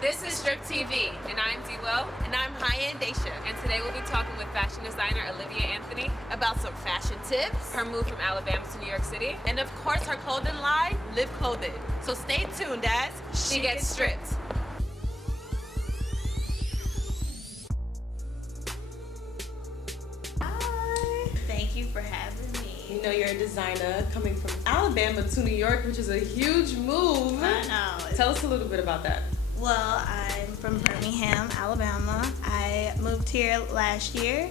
This is Strip TV, and I'm D-Will. And I'm High-End Daisha. And today we'll be talking with fashion designer Olivia Anthony About some fashion tips. her move from Alabama to New York City. And of course, her clothing line, Live Clothing. So stay tuned as She gets stripped. Hi. Thank you for having me. You know, you're a designer coming from Alabama to New York, which is a huge move. I know. Tell us a little bit about that. Well, I'm from Birmingham, Alabama. I moved here last year.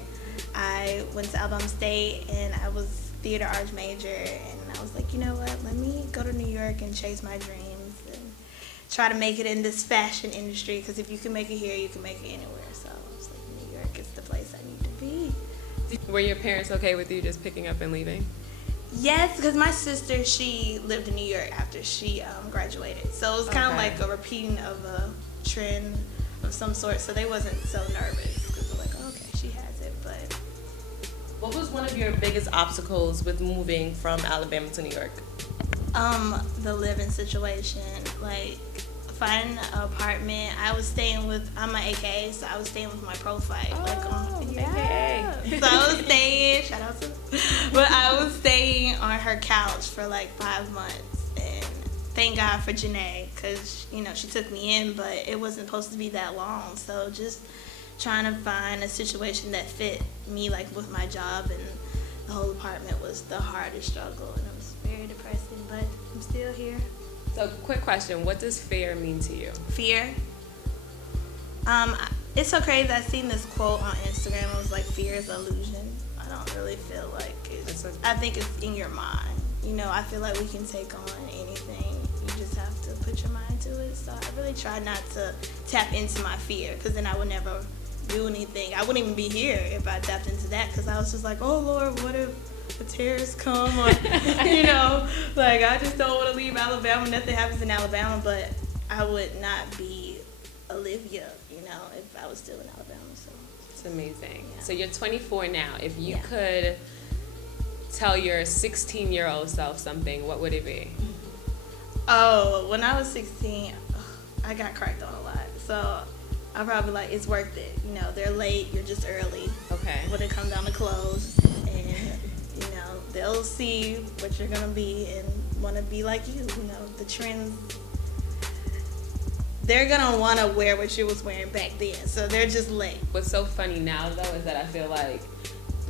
I went to Alabama State and I was theater arts major, and I was like, you know what, let me go to New York and chase my dreams and try to make it in this fashion industry, because if you can make it here, you can make it anywhere. So I was like, New York is the place I need to be. Were your parents okay with you just picking up and leaving? Yes, because my sister, she lived in New York after she graduated. So it was kind of Okay. like a repeating of a trend of some sort. So they wasn't so nervous because they're like, oh, okay, she has it. But What was one of your biggest obstacles with moving from Alabama to New York? the living situation, like finding an apartment. I was staying with, I'm an AKA, so I was staying with my profile. AKA. So I was staying, shout out to, but I was staying on her couch for like 5 months, and thank God for Janae, because you know she took me in, but it wasn't supposed to be that long. So just trying to find a situation that fit me, like with my job, and the whole apartment was the hardest struggle, and it was very depressing, but I'm still here. So, quick question. What does fear mean to you? Fear. It's so crazy. I seen this quote on Instagram. It was like, "Fear is illusion." I don't really feel like it's. I think it's in your mind. You know, I feel like we can take on anything. You just have to put your mind to it. So I really try not to tap into my fear, because then I would never do anything. I wouldn't even be here if I tapped into that, because I was just like, "Oh Lord, what if the terrorists come?" Or you know, like I just don't want to leave Alabama. Nothing happens in Alabama, but I would not be Olivia, you know, if I was still in Alabama. So It's amazing. Yeah. So, you're 24 now. If you Yeah. could tell your 16-year-old self something, what would it be? oh, when I was 16, I got cracked on a lot. So I'm probably like, it's worth it. You know, they're late, you're just early. Okay. When it comes down to clothes, and you know, they'll see what you're gonna be and want to be like you. You know, the trends. They're gonna want to wear what you was wearing back then, so they're just late. What's so funny now, though, is that I feel like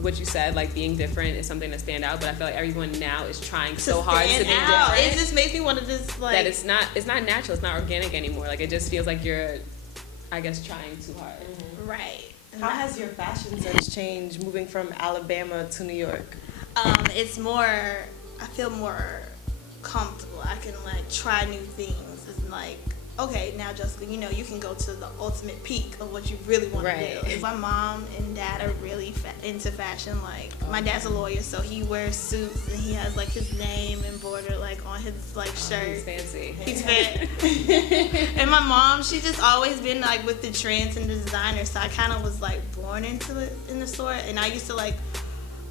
what you said, like being different is something to stand out, but I feel like everyone now is trying so hard to be stand out. different. It just makes me want to just like. That it's not natural, it's not organic anymore. Like, it just feels like you're, I guess, trying too hard. right. How has your fashion sense changed moving from Alabama to New York? It's more. I feel more comfortable. I can like try new things. It's like, okay, now Jessica, you know, you can go to the ultimate peak of what you really want Right. to do. If my mom and dad are really into fashion, like my dad's a lawyer, so he wears suits and he has like his name embroidered like on his like shirt. It's fancy. He's fat. And my mom, she just always been like with the trends and the designers, so I kind of was like born into it in the store. And I used to like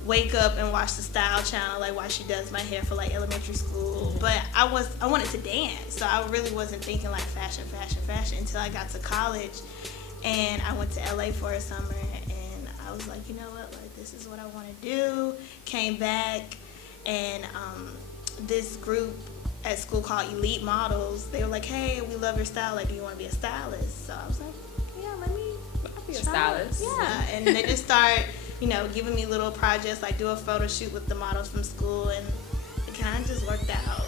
wake up and watch the Style Channel, like while she does my hair for like elementary school. But I wanted to dance, so I really wasn't thinking like fashion until I got to college, and I went to LA for a summer, and I was like, you know what, like this is what I want to do. Came back, and this group at school called Elite Models, they were like, hey, we love your style, like do you want to be a stylist? So I was like, yeah, let me Be a try. stylist. Yeah, and they just start, you know, giving me little projects, like do a photo shoot with the models from school, and it kind of just worked out.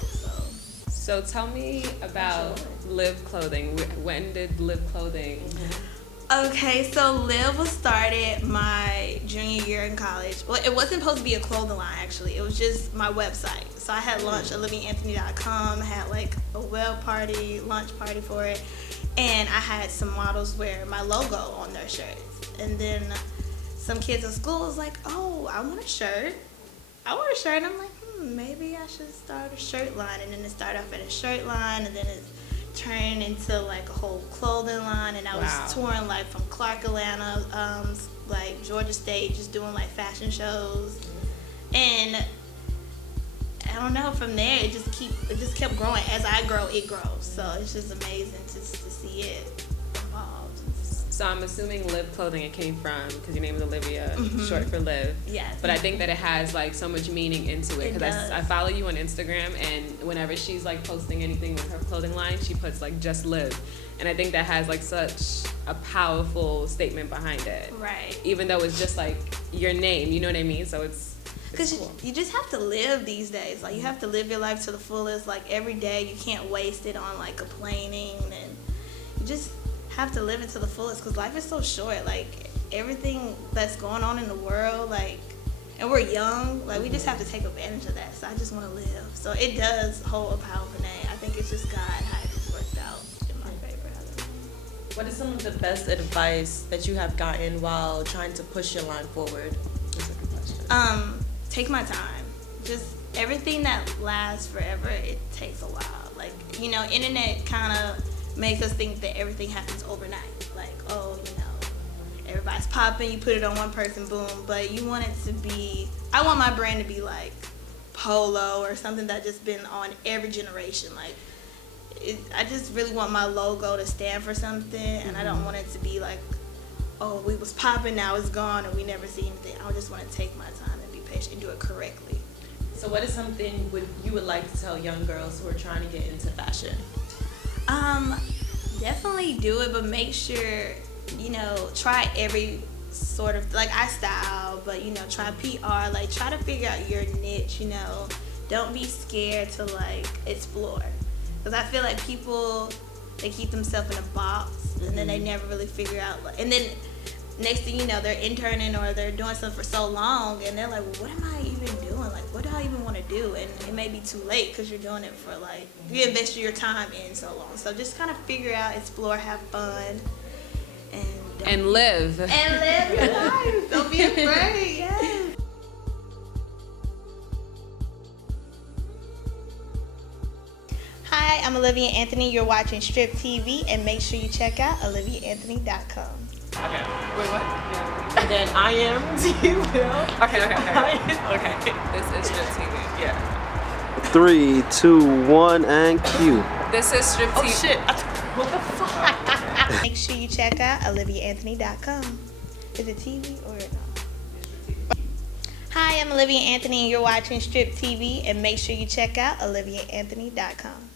So tell me about Live Clothing. When did Live Clothing? Okay, so Live was started my junior year in college. Well, it wasn't supposed to be a clothing line, actually. It was just my website. So I had launched oliviaanthony.com, had like a web party, launch party for it, and I had some models wear my logo on their shirts. And then some kids in school was like, oh, I want a shirt. And I'm like, maybe I should start a shirt line. And then it started off at a shirt line, and then it turned into like a whole clothing line. And I was touring like from Clark, Atlanta, like Georgia State, just doing like fashion shows. And don't know. From there, it just kept growing. As I grow, it grows. So it's just amazing to see it evolve. So I'm assuming Liv Clothing it came from, because your name is Olivia, short for Liv. Yes. But I think that it has like so much meaning into it, because I follow you on Instagram, and whenever she's like posting anything with her clothing line, she puts like just Liv, and I think that has like such a powerful statement behind it. Right. Even though it's just like your name, you know what I mean? So it's because cool. you just have to live these days. Like, you have to live your life to the fullest. Like, every day you can't waste it on like complaining, and you just have to live it to the fullest, because life is so short. Like, everything that's going on in the world, like, and we're young, like, we just have to take advantage of that. So I just want to live. So it does hold a powerful name. I think it's just God, how it just worked out in my favor. What is some of the best advice that you have gotten while trying to push your line forward? That's a good question. Take my time. Just everything that lasts forever, it takes a while. Like, you know, internet kind of makes us think that everything happens overnight. Like, oh, you know, everybody's popping, you put it on one person, boom. But you want it to be, I want my brand to be like Polo or something that just been on every generation. Like, I just really want my logo to stand for something, and I don't want it to be like, oh, we was popping, now it's gone, and we never see anything. I just want to take my time and be patient and do it correctly. So what is something you would like to tell young girls who are trying to get into fashion? Definitely do it, but make sure, you know, try every sort of, like, I style, but, you know, try PR, like, try to figure out your niche, you know. Don't be scared to, like, explore. Because I feel like people, they keep themselves in a box, and then they never really figure out, like, and then next thing you know, they're interning or they're doing something for so long, and they're like, well, what am I even doing? Like, what do I even want to do? And it may be too late, because you're doing it for, like, you invested your time in so long. So just kind of figure out, explore, have fun, and live. And live your life. Don't be afraid. Yes. Hi, I'm Olivia Anthony. You're watching Strip TV, and make sure you check out oliviaanthony.com. Okay. Wait, what? Yeah. And then I am T. Will. Okay. This is Strip TV. Yeah. 3, 2, 1, and cue. This is Strip TV. Oh shit. What the fuck? Make sure you check out oliviaanthony.com. Is it TV or no? Hi, I'm Olivia Anthony, and you're watching Strip TV, and make sure you check out oliviaanthony.com.